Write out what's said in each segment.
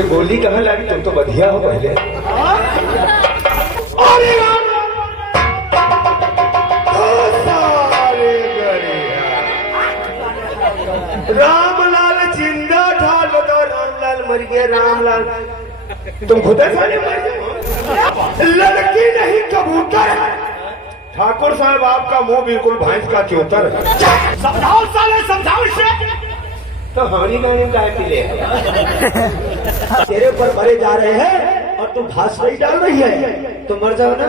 अरे गोली कहाँ लगी? तुम तो बढ़िया हो पहले। अरे रामलाल जिंदा था, बताओ रामलाल मर गया। रामलाल तुम खुद साले मर गए। लड़की नहीं कबूतर। ठाकुर साहब आपका मुंह बिल्कुल भैंस का चौतर है। समझाओ साले, समझाओ इसे। तो हमारी गाड़ी में काहे पीले? तेरे ऊपर भरे जा रहे हैं और तुम घास नहीं डाल रही है, तो मर जाओ ना।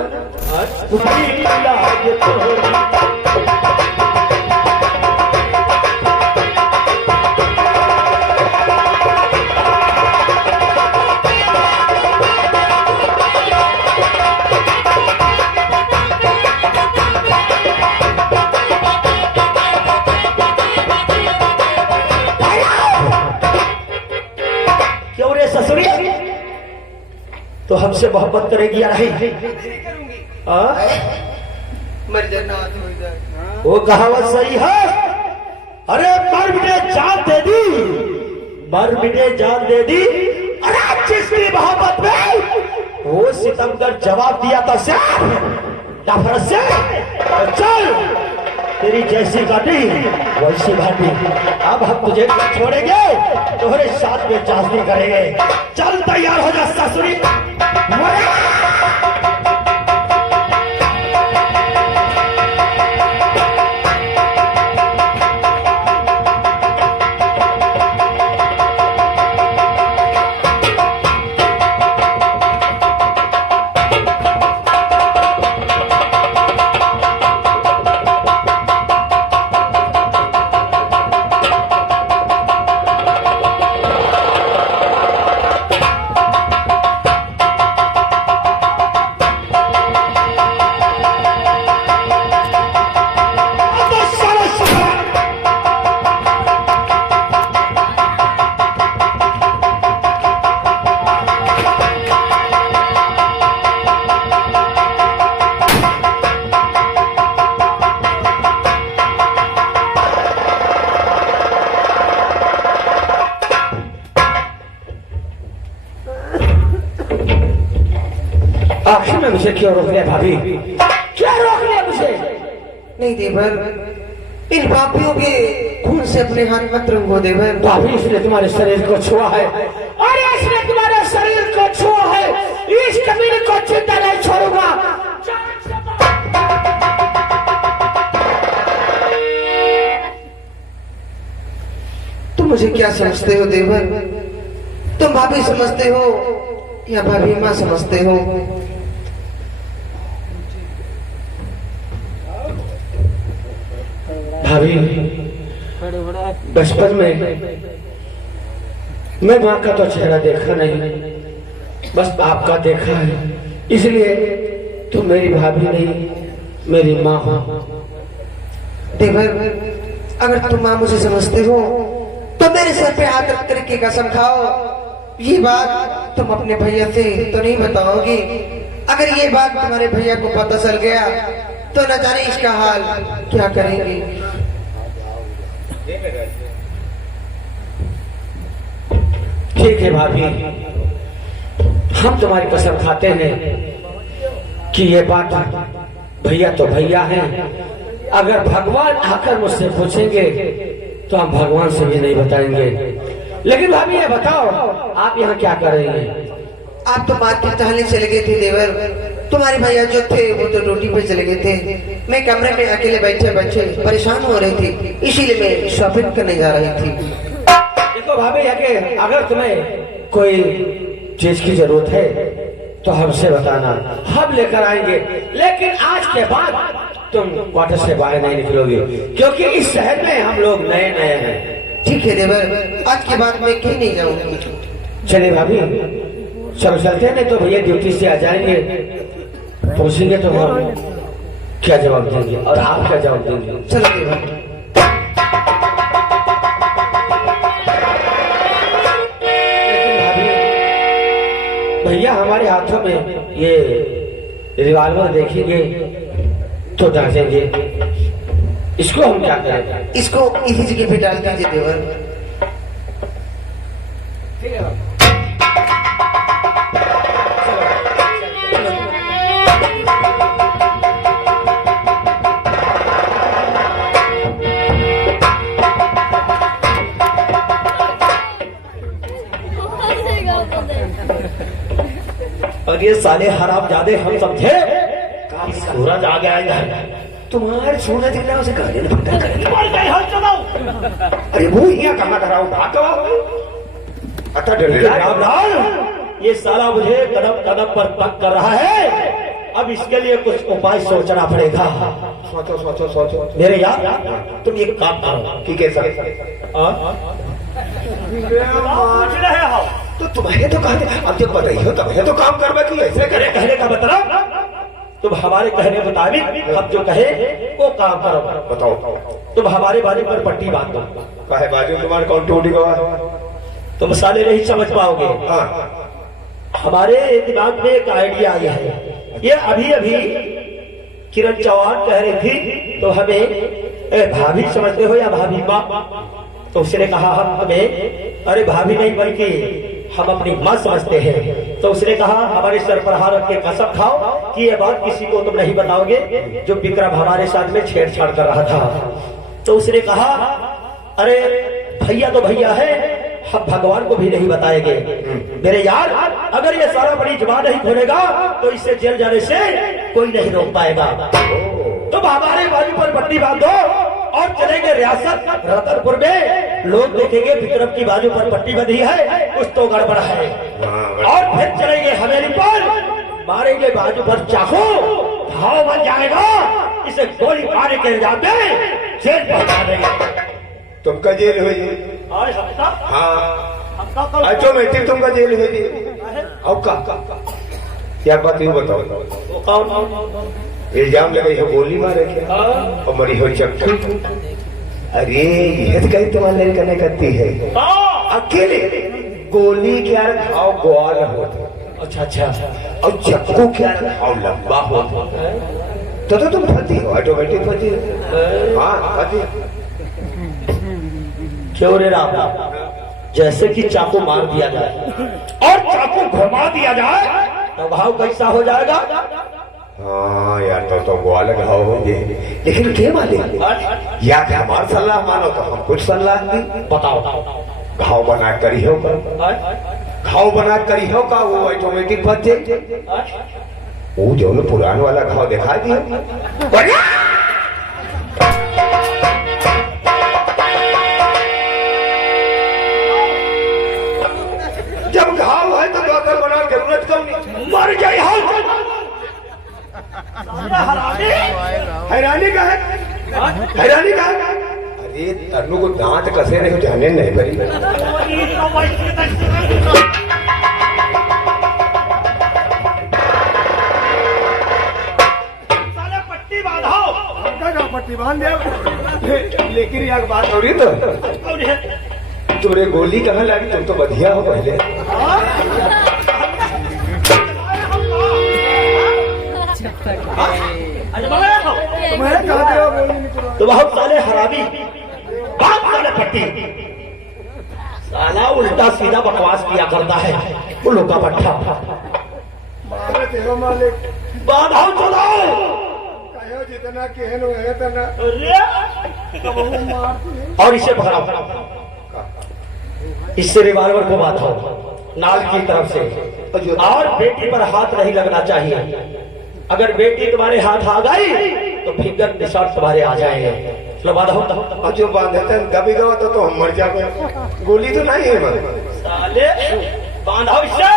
क्यों रे ससुरी, तो हमसे मोहब्बत करेगी या नहीं? मर जाना हो जाए। वो कहावत सही है। अरे मर मिटे जान दे दी, मर मिटे जान दे दी। अरे जिसकी मोहब्बत में वो सितमगर जवाब दिया था सिर्फ नफरत से। चल तेरी जैसी घाटी वैसी घाटी। अब हम तुझे छोड़ेंगे, तुम्हारे साथ में चांदनी करेंगे। चल तैयार हो जा ससुरी। आखिर में मुझे क्यों रोक लिया भाभी? क्या रोक लिया मुझे? नहीं देवर, इन पापियों के खून से अपने हाथ मत रंगो देवर। भाभी इसने तुम्हारे शरीर को छुआ है। अरे इसने तुम्हारे शरीर को छुआ है। इस कमीने को जिंदा नहीं छोड़ूंगा। तुम मुझे क्या समझते हो देवर? तुम भाभी समझते हो या भाभी माँ समझते हो? भाभी बचपन में मैं माँ का तो चेहरा देखा नहीं, बस आपका देखा है। इसलिए तुम मेरी भाभी नहीं, मेरी माँ हो। देवर, अगर तुम माँ मुझे समझते हो तो मेरे सर पे हाथ रख करके कसम खाओ, ये बात तुम अपने भैया से तो नहीं बताओगी। अगर ये बात तुम्हारे भैया को पता चल गया तो न जाने इसका हाल क्या करेंगे। ठीक है भाभी, हम तुम्हारी कसम खाते हैं कि ये बात भैया तो भैया हैं। अगर भगवान आकर मुझसे पूछेंगे तो हम भगवान से भी नहीं बताएंगे। लेकिन भाभी ये बताओ, आप यहाँ क्या कर रही हैं? आप तो मार्केट टहलने चले गए थे देवर। तुम्हारे भैया जो थे वो तो ड्यूटी पे चले गए थे। मैं कमरे में अकेले बैठे बैठे परेशान हो रही थी, इसीलिए मैं शॉपिंग करने जा रही थी। देखो भाभी, अगर तुम्हें कोई चीज की जरूरत है तो हमसे बताना, हम लेकर आएंगे। लेकिन आज के बाद तुम क्वार्टर से बाहर नहीं निकलोगे, क्योंकि इस शहर में हम लोग नए नए हैं। ठीक है देवर, आज के बाद मैं कहीं नहीं जाऊंगी। चलिए भाभी, चलो चलते हैं, नहीं तो भैया ड्यूटी से आ जाएंगे, पूछेंगे तो हम क्या जवाब देंगे और आप क्या जवाब देंगे। चलो देवर। भैया हमारे हाथों में ये रिवॉल्वर देखेंगे तो डांटेंगे। इसको हम क्या करें? इसको इसी जगह पे डाल दीजिए देवर। ठीक है। और ये साले हरामजादे हम समझे कि सूरज आ गया इधर। तुम्हारे सूरज दिखना उसे गाड़ी में पकड़ कर मर गए हम चलाओ। अरे वो यहाँ कहाँ कराओ भाग अतः डर राम लाल, ये साला मुझे कदम कदम पर तंग कर रहा है। अब इसके लिए कुछ उपाय सोचना पड़ेगा। सोचो सोचो सोचो मेरे यार, तुम एक काम करो। ठीक है सर। पूछ रहे हो तो तुम्हें तो कहा अब जब बताइए तुम्हें तो काम करवा की ऐसे करे कहने का मतलब तुम हमारे कहने मुताबिक हम जो कहे वो काम करो। बताओ। तुम हमारे बाजू पर पट्टी बांध दो। काहे बाजू तुम्हारे कौन टूटी गवा? तुम साले नहीं समझ पाओगे। हाँ हमारे दिमाग में एक आइडिया आया है। ये अभी अभी किरण चौहान कह रही थी तो हमें भाभी समझते हो या भाभी माँ? तो उसने कहा हम हमें अरे भाभी नहीं बल्कि हम अपनी माँ समझते हैं। तो उसने कहा हमारे सर पर हाथ रख के कसम खाओ कि ये बात किसी को तुम नहीं बताओगे जो विक्रम हमारे साथ में छेड़छाड़ कर रहा था। तो उसने कहा अरे भैया तो भैया है, हम भगवान को भी नहीं बताएंगे। मेरे यार, अगर ये सारा बड़ी जुबान नहीं खोलेगा तो इससे जेल जाने से कोई नहीं रोक पाएगा। तुम हमारे बाजू पर पट्टी बांधो और चलेंगे रियासत रतनपुर में। लोग देखेंगे विक्रम की बाजू पर पट्टी बंधी है, कुछ तो गड़बड़ है। और फिर चलेंगे हवेली पर, मारेंगे बाजू पर चाकू, घाव बन जाएगा, इसे गोली मारने के इल्जाम में जेल पहुंचा देंगे। तुमका जेल हुई? हाँ ऑटोमेटिक तुमका जेल हुई। अब का क्या बात यूँ बताओ। इल्जाम लगे हो गोली मारे और मरी हो चक्कर। अरे यह कहीं तुम्हारे लड़का नहीं करती है अकेले गोली क्या घाव ग्वाल होता। अच्छा अच्छा। और चक्कू क्या घाव लंबा होता। तो तुम फंसी हो, ऑटोमेटिक फंसी हो। हाँ फंसी। क्यों रे राम, जैसे कि चाकू मार दिया जाए और चाकू घुमा दिया जाए तो घाव कैसा हो जाएगा? हाँ यार तो ग्वाल घाव हो गए, लेकिन क्या माने या हमार सलाह मानो तो हम कुछ सलाह दी। बताओ। घाव बना करी हो का, घाव बना करी हो का वो ऑटोमेटिक फंस जाए। वो जो पुरान वाला घाव दिखा दिया। जब घाव है तो डॉक्टर बना जरूरत कम नहीं, मर जाए। हैरानी का है, हैरानी का है। अरे तन्नू को दांत कसे नहीं जाने नहीं पड़ी। पट्टी बांधो। पट्टी बांध दे, लेकिन यार बात हो रही तो तुम्हारे गोली कहाँ लगी? तुम तो बढ़िया हो पहले। तो बहुत साले हरामी, बहुत साले पट्टी, साला उल्टा सीधा बकवास किया करता है उल्लू का पट्टा। बाधा चलाओ जितना कहन है तना। और इसे पकड़ाओ, इससे रिवॉल्वर को बांधो नाल की तरफ से, और बेटी पर हाथ नहीं लगना चाहिए। अगर बेटी तुम्हारे हाथ आ गई तो फिंगर निशान तुम्हारे आ जाएंगे। चलो बांधो। और जो बांधे थे दबी गया तो हम मर जाए। गोली तो नहीं है साले, बांधो इससे।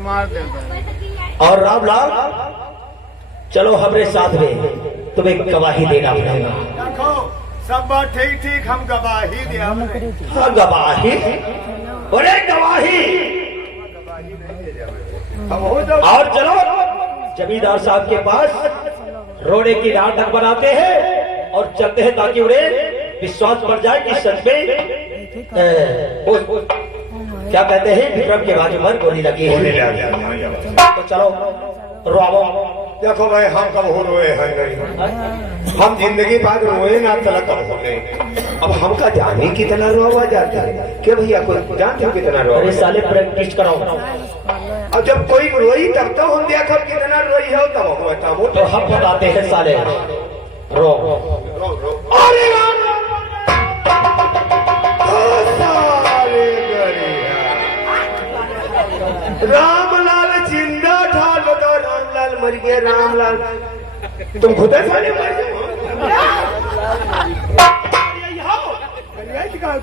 मार दे। और रामलाल चलो हमारे साथ में, तुम्हें गवाही देना पड़ेगा। देखो सब बात ठीक ठीक, हम गवाही दिया। हाँ गवाही, बोले गवाही। और चलो जमींदार साहब के पास रोने की नाटक बनाते हैं और चलते हैं ताकि उन्हें विश्वास पड़ जाए कि सच में क्या कहते हैं विक्रम के बाजू पर गोली लगी है। तो चलो रोवो। देखो भाई हम कब हो रोए हैं नहीं, हम जिंदगी बाद रोए ना चला कब होने। अब हमका जाने कितना रोवा जाता है क्या भैया? कोई जानते हो कितना रोवा? अरे साले प्रैक्टिस कराओ। और जब कोई रोई तब तो हम देखो कितना रोई हो तब हम बताओ। तो हम बताते हैं साले, रो अरे राम ये रामलाल तुम खुद है साले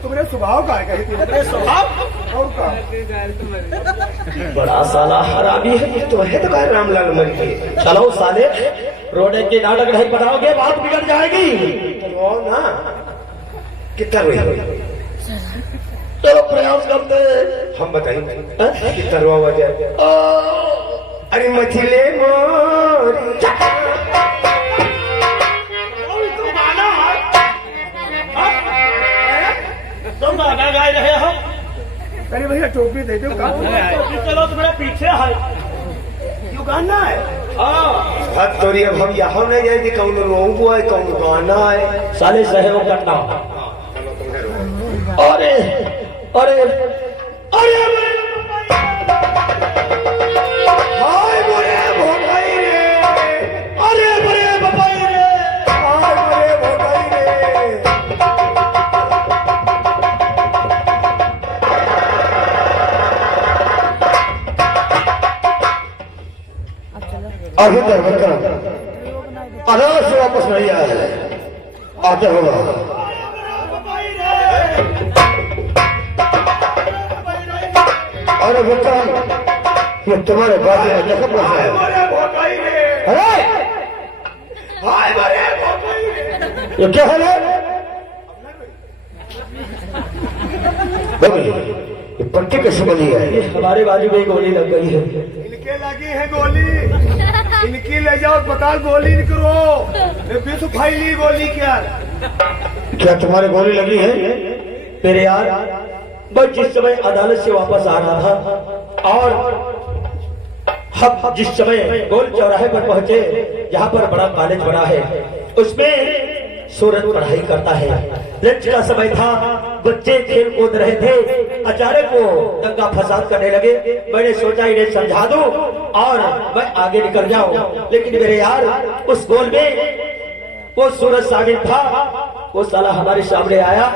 तुम्हारे स्वभाव का है कहीं स्वभाव और का बड़ा साला हरामी है ये तो है तो कहा रामलाल मर गए। चलो साले रोने के नाटक नहीं बनाओगे बात बिगड़ जाएगी। चलो ना कितना रोई चलो प्रयास करते हम बताइए कितना रोआ हुआ जाए। अरे मछली मोरी तुम गाना गा रहे हो। अरे भैया टोपी दे दो चलो तुम्हारे पीछे है क्यों गाना है हद तोरी अब हम यहाँ नहीं जाए कि कौन रोंगू है कौन गाना है साले सहयोग करना। अरे अरे अरे हाय बोले भोगाई रे अरे बोले बपाई रे हाय बोले भोगाई रे। अभी तक अदालत से वापस नहीं आया है आते होगा। अरे विक्रम ये तुम्हारे बात में जख्म है। अरे ये क्या है ये पट्टी कैसे बनी है। हमारे बाजू में गोली लग गई है। इनके लगी है गोली इनकी ले जाओ अस्पताल गोली करो विश्व फैली गोली क्या तुम्हारे गोली लगी है। मेरे यार बस जिस समय अदालत से वापस आ रहा था और हम जिस समय गोल चौराहे पर पहुंचे जहाँ पर बड़ा कॉलेज बना है उसमें सूरज पढ़ाई करता है। लंच का समय था बच्चे खेल कूद रहे थे अचानक वो दंगा फसाद करने लगे। मैंने सोचा इन्हें समझा दूं और मैं आगे निकल जाऊं लेकिन मेरे यार उस गोल में वो सूरज शामिल था। वो साला हमारे सामने आया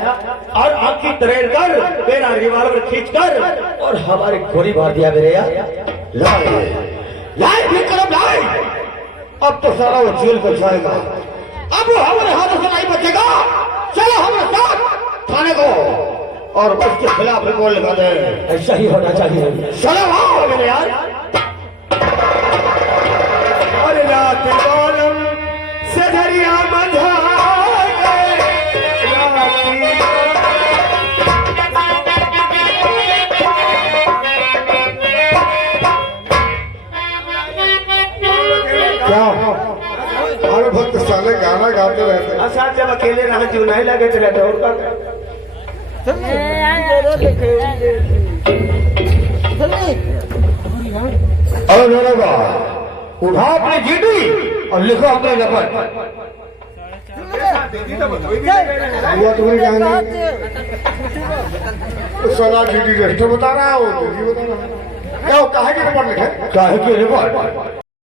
और आंखी तरेर कर मेरा रिवॉल्वर खींचकर और हमारे गोली मार दिया। मेरे यार लाए विक्रम लाए अब तो सारा वो जेल में जाएगा। अब वो हमारे हाथों से नहीं बचेगा। चलो हमारे साथ थाने को और उसके खिलाफ रिपोर्ट लिखा दे। ऐसा ही होना चाहिए। चलो आओ मेरे यार। अरे रात बालम से दरिया बंधा हर भक्त साले गाना गाते रहते अच्छा जब अकेले रहा क्यों नहीं लगे थे और का उठा अपने जीडी और लिखो अपने नंबर। हुआ तुम्हें गाना साला डीडी रेस्टर बता रहा है वो बता रहा है क्या कहा कि रिपोर्ट लिखे काहे की रिपोर्ट